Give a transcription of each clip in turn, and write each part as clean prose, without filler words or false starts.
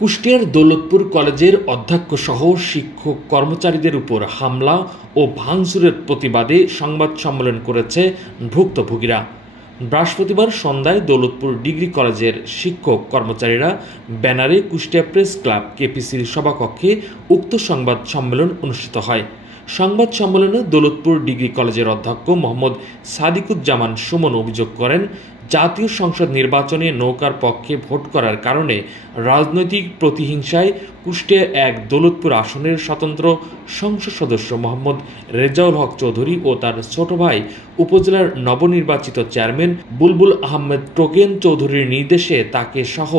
কুষ্টিয়ার দৌলতপুর কলেজের অধ্যক্ষসহ শিক্ষক কর্মচারীদের উপর হামলা ও ভাঙচুরের প্রতিবাদে সংবাদ সম্মেলন করেছে ভুক্তভোগীরা। বৃহস্পতিবার সন্ধ্যায় দৌলতপুর ডিগ্রি কলেজের শিক্ষক কর্মচারীরা ব্যানারে কুষ্টিয়া প্রেস ক্লাব কেপিসির সভাকক্ষে উক্ত সংবাদ সম্মেলন অনুষ্ঠিত হয়। সংবাদ সম্মেলনে দৌলতপুর ডিগ্রি কলেজের অধ্যক্ষ মোহাম্মদ সাদিকুজ্জামান সুমন অভিযোগ করেন, জাতীয় সংসদ নির্বাচনে নৌকার পক্ষে ভোট করার কারণে রাজনৈতিক প্রতিহিংসায় কুষ্টিয়া এক দৌলতপুর আসনের স্বতন্ত্র সংসদ সদস্য মোহাম্মদ রেজাউল হক চৌধুরী ও তার ছোট ভাই উপজেলার নবনির্বাচিত চেয়ারম্যান বুলবুল আহমেদ টোকেন চৌধুরীর নির্দেশে তাকে সহ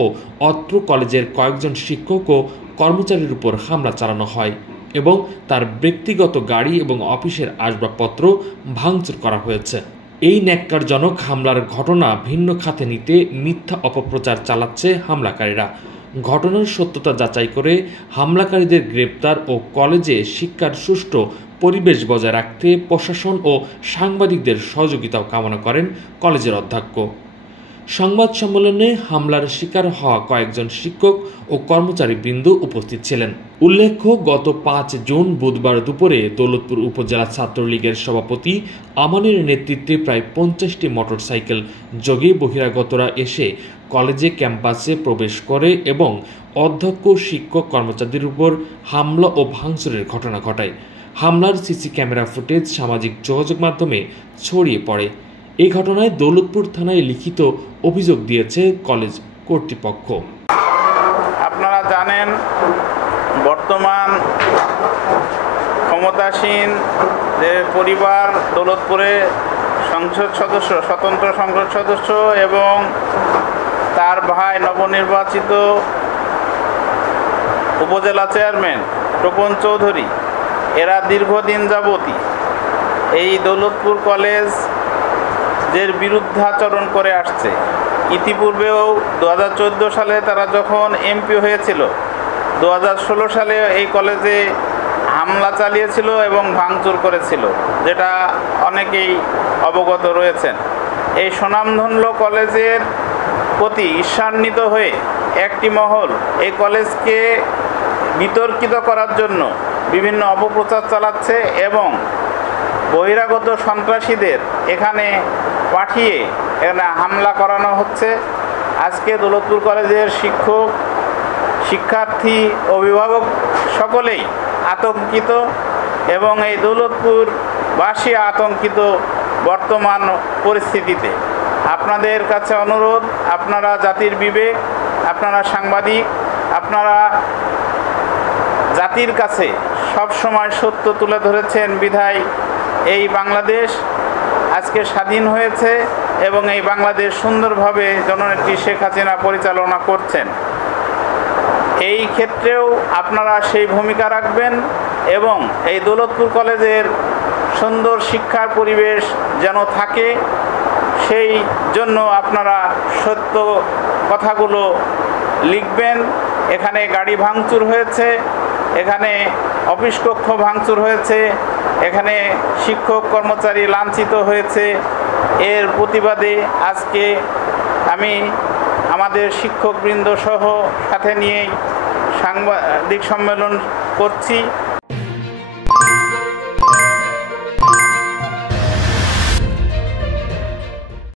অত্র কলেজের কয়েকজন শিক্ষক ও কর্মচারীর উপর হামলা চালানো হয় এবং তার ব্যক্তিগত গাড়ি এবং অফিসের আসবাবপত্র ভাঙচুর করা হয়েছে। এই ন্যাক্কারজনক হামলার ঘটনা ভিন্ন খাতে নিতে মিথ্যা অপপ্রচার চালাচ্ছে হামলাকারীরা। ঘটনার সত্যতা যাচাই করে হামলাকারীদের গ্রেপ্তার ও কলেজে শিক্ষার সুষ্ঠু পরিবেশ বজায় রাখতে প্রশাসন ও সাংবাদিকদের সহযোগিতাও কামনা করেন কলেজের অধ্যক্ষ। সংবাদ সম্মেলনে হামলার শিকার হওয়া কয়েকজন শিক্ষক ও কর্মচারীবৃন্দ উপস্থিত ছিলেন। উল্লেখ্য, গত 5 জুন বুধবার দুপুরে দৌলতপুর উপজেলা ছাত্রলীগের সভাপতি আমানের নেতৃত্বে প্রায় 50টি মোটরসাইকেল যোগে বহিরাগতরা এসে কলেজে ক্যাম্পাসে প্রবেশ করে এবং অধ্যক্ষ শিক্ষক কর্মচারীদের উপর হামলা ও ভাঙচুরের ঘটনা ঘটায়। হামলার সিসি ক্যামেরা ফুটেজ সামাজিক যোগাযোগ মাধ্যমে ছড়িয়ে পড়ে। এই ঘটনায় দৌলতপুর থানায় লিখিত অভিযোগ দিয়েছে কলেজ কর্তৃপক্ষ। আপনারা জানেন, বর্তমান ক্ষমতাসীন যে পরিবার দৌলতপুরে সংসদ সদস্য, স্বতন্ত্র সংসদ সদস্য এবং তার ভাই নবনির্বাচিত উপজেলা চেয়ারম্যান টোকন চৌধুরী, এরা দীর্ঘদিন যাবতই এই দৌলতপুর কলেজ বিরুদ্ধাচরণ করে আসছে। ইতিপূর্বেও 2014 সালে তারা যখন এমপি হয়েছিল, 2016 সালে এই কলেজে হামলা চালিয়েছিল এবং ভাঙচুর করেছিল, যেটা অনেকেই অবগত রয়েছেন। এই স্বনামধন্য কলেজের প্রতি ঈর্ষান্বিত হয়ে একটি মহল এই কলেজকে বিতর্কিত করার জন্য বিভিন্ন অপপ্রচার চালাচ্ছে এবং বহিরাগত সন্ত্রাসীদের এখানে পাঠিয়ে এখানে হামলা করানো হচ্ছে। আজকে দৌলতপুর কলেজের শিক্ষক, শিক্ষার্থী, অভিভাবক সকলেই আতঙ্কিত এবং এই দৌলতপুরবাসী আতঙ্কিত বর্তমান পরিস্থিতিতে। আপনাদের কাছে অনুরোধ, আপনারা জাতির বিবেক, আপনারা সাংবাদিক, আপনারা জাতির কাছে সবসময় সত্য তুলে ধরেছেন বিধায় এই বাংলাদেশ আজকে স্বাধীন হয়েছে এবং এই বাংলাদেশ সুন্দরভাবে জননেত্রী শেখ হাসিনা পরিচালনা করছেন। এই ক্ষেত্রেও আপনারা সেই ভূমিকা রাখবেন এবং এই দৌলতপুর কলেজের সুন্দর শিক্ষার পরিবেশ যেন থাকে, সেই জন্য আপনারা সত্য কথাগুলো লিখবেন। এখানে গাড়ি ভাঙচুর হয়েছে, এখানে অফিস কক্ষ ভাঙচুর হয়েছে, এখানে শিক্ষক কর্মচারী লাঞ্ছিত হয়েছে। এর প্রতিবাদে আজকে আমি আমাদের শিক্ষকবৃন্দ সহ সাথে নিয়েই সাংবাদিক সম্মেলন করছি।